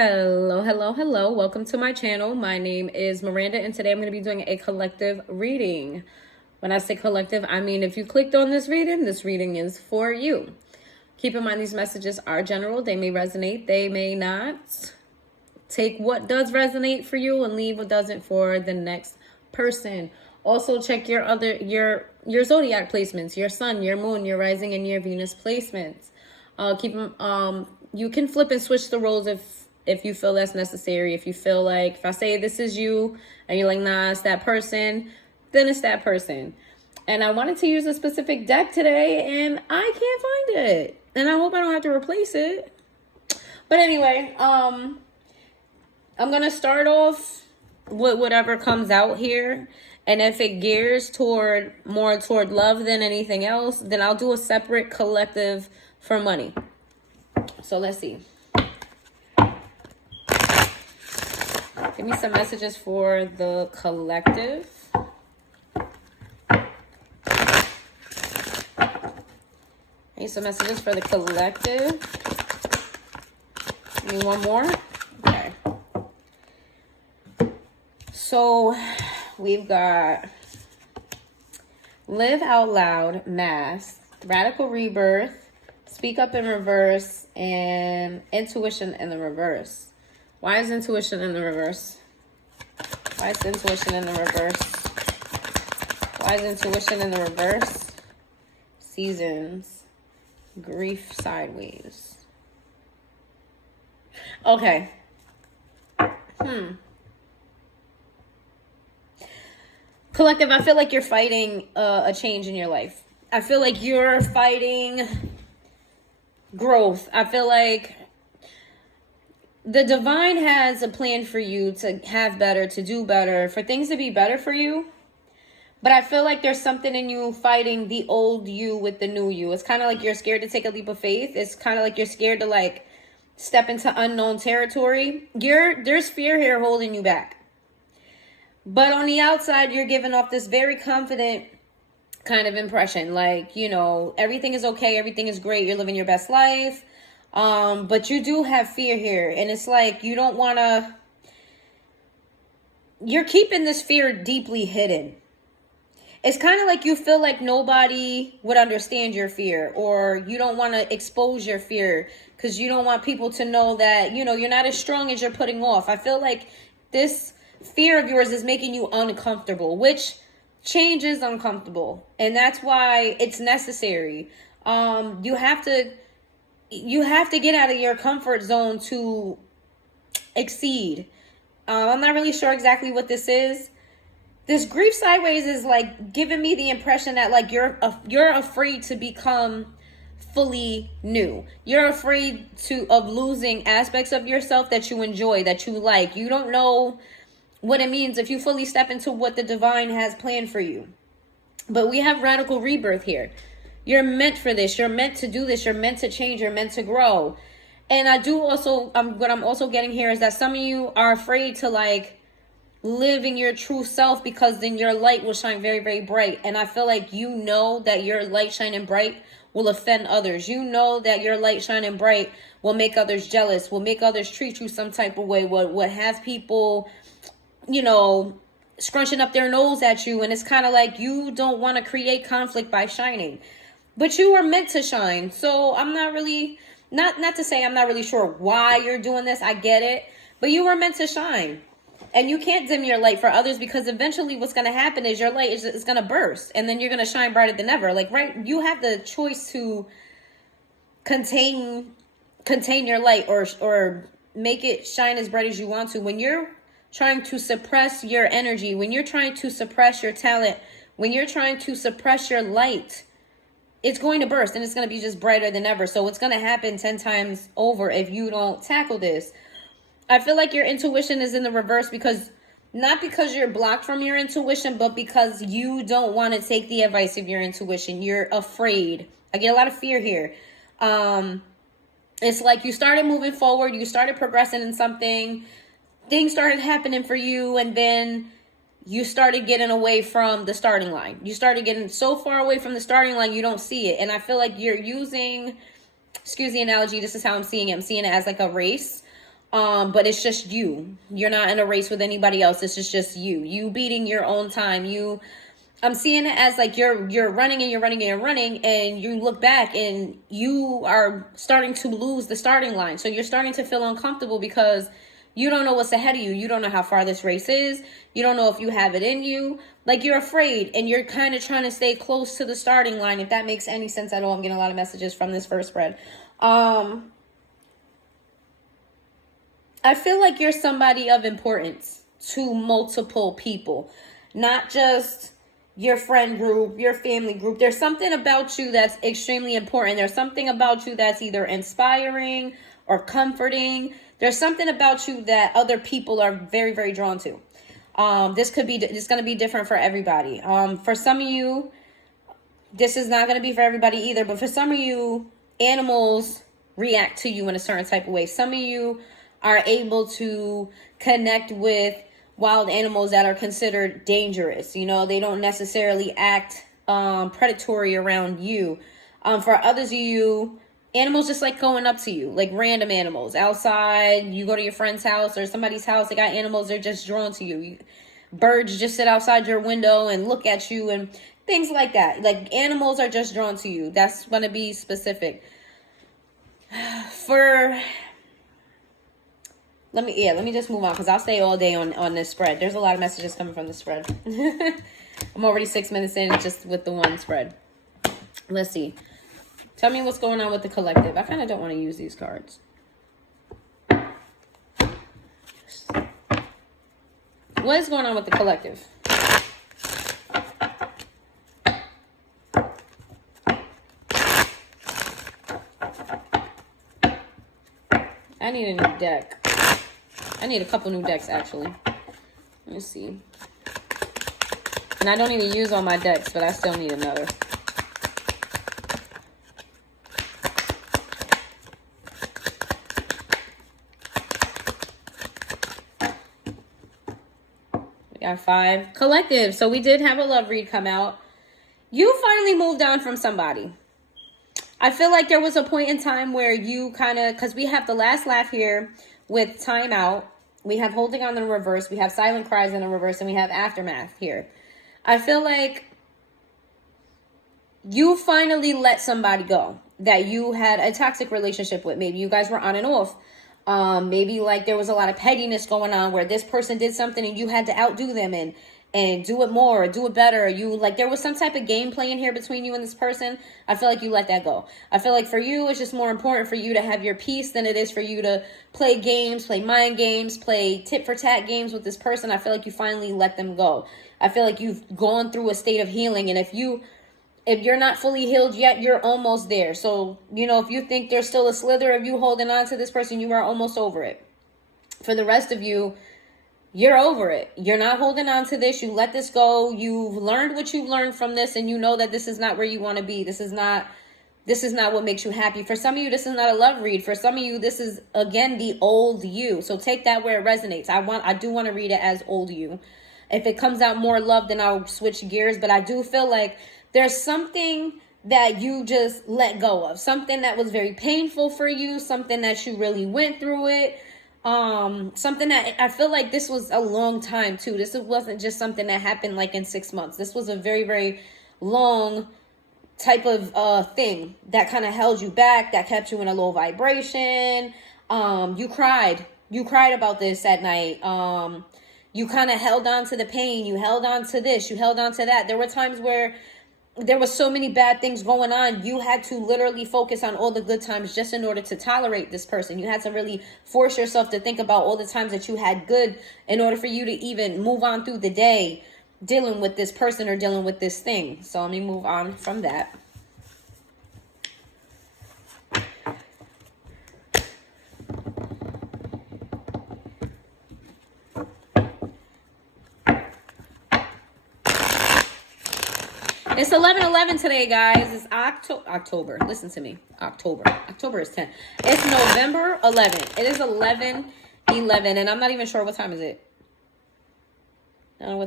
Hello, hello, hello. Welcome to my channel. My name is Miranda, and today I'm going to be doing a collective reading. When I say collective, I mean if you clicked on this reading is for you. Keep in mind these messages are general. They may resonate, they may not. Take what does resonate for you and leave what doesn't for the next person. Also check your zodiac placements, your sun, your moon, your rising, and your Venus placements. You can flip and switch the roles if you feel that's necessary. If you feel like, if I say this is you and you're like, nah, it's that person, then it's that person. And I wanted to use a specific deck today and I can't find it. And I hope I don't have to replace it. But anyway, I'm going to start off with whatever comes out here. And if it gears more toward love than anything else, then I'll do a separate collective for money. So let's see. Give me some messages for the collective. I need some messages for the collective. Give me one more. Okay. So we've got Live Out Loud, Mass, Radical Rebirth, Speak Up in Reverse, and Intuition in the Reverse. Why is intuition in the reverse? Why is intuition in the reverse? Why is intuition in the reverse? Seasons. Grief sideways. Okay. Collective, I feel like you're fighting a change in your life. I feel like you're fighting growth. I feel like the divine has a plan for you to have better, to do better, for things to be better for you. But I feel like there's something in you fighting the old you with the new you. It's kind of like you're scared to take a leap of faith. It's kind of like you're scared to like step into unknown territory. There's fear here holding you back. But on the outside, you're giving off this very confident kind of impression. Like, you know, everything is okay. Everything is great. You're living your best life. But you do have fear here. And it's like you don't want to... You're keeping this fear deeply hidden. It's kind of like you feel like nobody would understand your fear. Or you don't want to expose your fear because you don't want people to know that, you know, you're not as strong as you're putting off. I feel like this fear of yours is making you uncomfortable, which change is uncomfortable. And that's why it's necessary. You have to get out of your comfort zone to exceed. I'm not really sure exactly what this is. This grief sideways is like giving me the impression that like you're afraid to become fully new. You're afraid of losing aspects of yourself that you enjoy, that you like. You don't know what it means if you fully step into what the divine has planned for you. But we have radical rebirth here. You're meant for this. You're meant to do this. You're meant to change. You're meant to grow. And what I'm also getting here is that some of you are afraid to like live in your true self because then your light will shine very, very bright. And I feel like you know that your light shining bright will offend others. You know that your light shining bright will make others jealous, will make others treat you some type of way, will have people, you know, scrunching up their nose at you. And it's kind of like you don't want to create conflict by shining. But you are meant to shine. So I'm not really, not to say I'm not really sure why you're doing this. I get it. But you were meant to shine. And you can't dim your light for others because eventually what's going to happen is your light is going to burst. And then you're going to shine brighter than ever. Like, right, you have the choice to contain your light or make it shine as bright as you want to. When you're trying to suppress your energy, when you're trying to suppress your talent, when you're trying to suppress your light, it's going to burst and it's going to be just brighter than ever. So it's going to happen 10 times over if you don't tackle this. I feel like your intuition is in the reverse not because you're blocked from your intuition, but because you don't want to take the advice of your intuition. You're afraid. I get a lot of fear here. It's like you started moving forward. You started progressing in something. Things started happening for you. And then you started getting away from the starting line. You started getting so far away from the starting line, you don't see it. And I feel like you're using, excuse the analogy, this is how I'm seeing it. I'm seeing it as like a race. But it's just you. You're not in a race with anybody else. This is just you. You beating your own time. I'm seeing it as like you're running and you're running and you're running, and you look back and you are starting to lose the starting line. So you're starting to feel uncomfortable because you don't know what's ahead of you. You don't know how far this race is. You don't know if you have it in you. Like, you're afraid, and you're kind of trying to stay close to the starting line, if that makes any sense at all. I'm getting a lot of messages from this first spread. I feel like you're somebody of importance to multiple people, not just your friend group, your family group. There's something about you that's extremely important. There's something about you that's either inspiring or comforting. There's something about you that other people are very, very drawn to. This going to be different for everybody. For some of you, this is not going to be for everybody either, but for some of you, animals react to you in a certain type of way. Some of you are able to connect with wild animals that are considered dangerous. You know, they don't necessarily act predatory around you. For others of you, animals just like going up to you, like random animals outside. You go to your friend's house or somebody's house, they got animals, they're just drawn to you. Birds just sit outside your window and look at you and things like that. Like, animals are just drawn to you. That's going to be specific. Let me just move on, because I'll stay all day on this spread. There's a lot of messages coming from the spread. I'm already 6 minutes in just with the one spread. Let's see. Tell me what's going on with the collective. I kind of don't want to use these cards. What is going on with the collective? I need a new deck. I need a couple new decks, actually. Let me see. And I don't even use all my decks, but I still need another. We got 5. Collective. So we did have a love read come out. You finally moved on from somebody. I feel like there was a point in time where you kind of, because we have the last laugh here with time out. We have holding on in the reverse. We have silent cries in the reverse. And we have aftermath here. I feel like you finally let somebody go that you had a toxic relationship with. Maybe you guys were on and off. Maybe like there was a lot of pettiness going on where this person did something and you had to outdo them and do it more, or do it better. You like, there was some type of game playing here between you and this person. I feel like you let that go. I feel like for you, it's just more important for you to have your peace than it is for you to play games, play mind games, play tit for tat games with this person. I feel like you finally let them go. I feel like you've gone through a state of healing. And if you're not fully healed yet, you're almost there. So, you know, if you think there's still a slither of you holding on to this person, you are almost over it. For the rest of you, you're over it. You're not holding on to this. You let this go. You've learned what you've learned from this, and you know that this is not where you want to be. This is not what makes you happy. For some of you, this is not a love read. For some of you, this is, again, the old you. So take that where it resonates. I do want to read it as old you. If it comes out more love, then I'll switch gears. But I do feel like there's something that you just let go of. Something that was very painful for you. Something that you really went through it. Something that I feel like this was a long time too. This wasn't just something that happened like in 6 months. This was a very, very long type of thing that kind of held you back, that kept you in a low vibration. You cried about this at night. You kind of held on to the pain. You held on to this. You held on to that. There were times where there was so many bad things going on. You had to literally focus on all the good times just in order to tolerate this person. You had to really force yourself to think about all the times that you had good in order for you to even move on through the day dealing with this person or dealing with this thing. So let me move on from that. It's 11/11 today, guys. It's October. Listen to me. October is 10. It's November 11th. It is 11/11, and I'm not even sure what time is it. I don't know what